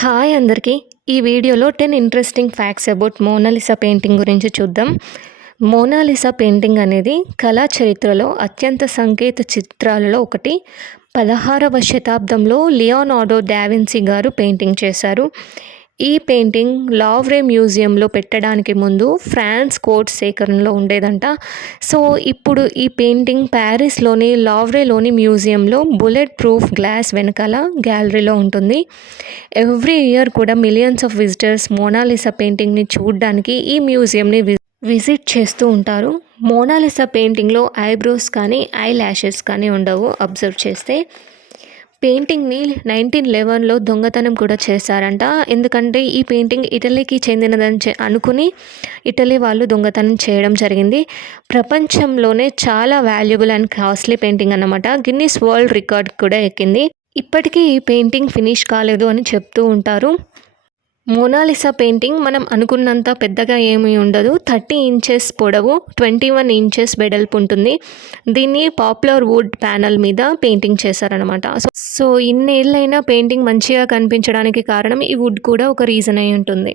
Hi అందరికీ. ఈ వీడియోలో 10 interesting facts about Mona Lisa painting గురించి చూద్దాం. మోనాలిసా పెయింటింగ్ అనేది కళా చరిత్రలో అత్యంత సంకేత చిత్రాలలో ఒకటి. 16వ శతాబ్దంలో లియోనార్డో డావిన్సీ గారు పెయింటింగ్ చేశారు. ఈ పెయింటింగ్ లావ్రే మ్యూజియంలో పెట్టడానికి ముందు ఫ్రాన్స్ కోర్ట్ సేకరణలో ఉండేదంట. సో ఇప్పుడు ఈ పెయింటింగ్ ప్యారిస్లోని లావ్రేలోని మ్యూజియంలో బుల్లెట్ ప్రూఫ్ గ్లాస్ వెనకాల గ్యాలరీలో ఉంటుంది. ఎవ్రీ ఇయర్ కూడా మిలియన్స్ ఆఫ్ విజిటర్స్ మోనాలిసా పెయింటింగ్ని చూడడానికి ఈ మ్యూజియంని విజిట్ చేస్తూ ఉంటారు. మోనాలిసా పెయింటింగ్లో ఐబ్రోస్ కానీ ఐ ల్యాషెస్ కానీ ఉండవు. అబ్జర్వ్ చేస్తే పెయింటింగ్ని 1911లో దొంగతనం కూడా చేశారంట. ఎందుకంటే ఈ పెయింటింగ్ ఇటలీకి చెందినదని అనుకుని ఇటలీ వాళ్ళు దొంగతనం చేయడం జరిగింది. ప్రపంచంలోనే చాలా వాల్యుబుల్ అండ్ కాస్ట్లీ పెయింటింగ్ అన్నమాట. గిన్నిస్ వరల్డ్ రికార్డ్ కూడా ఎక్కింది. ఇప్పటికీ ఈ పెయింటింగ్ ఫినిష్ కాలేదు అని చెప్తూ ఉంటారు. మోనాలిసా పెయింటింగ్ మనం అనుకున్నంత పెద్దగా ఏమీ ఉండదు. 30 ఇంచెస్ పొడవు, 21 ఇంచెస్ వెడల్పు ఉంటుంది. దీన్ని పాపులర్ వుడ్ ప్యానల్ మీద పెయింటింగ్ చేశారనమాట. సో ఇన్నేళ్ళైనా పెయింటింగ్ మంచిగా కనిపించడానికి కారణం ఈ వుడ్ కూడా ఒక రీజన్ అయి ఉంటుంది.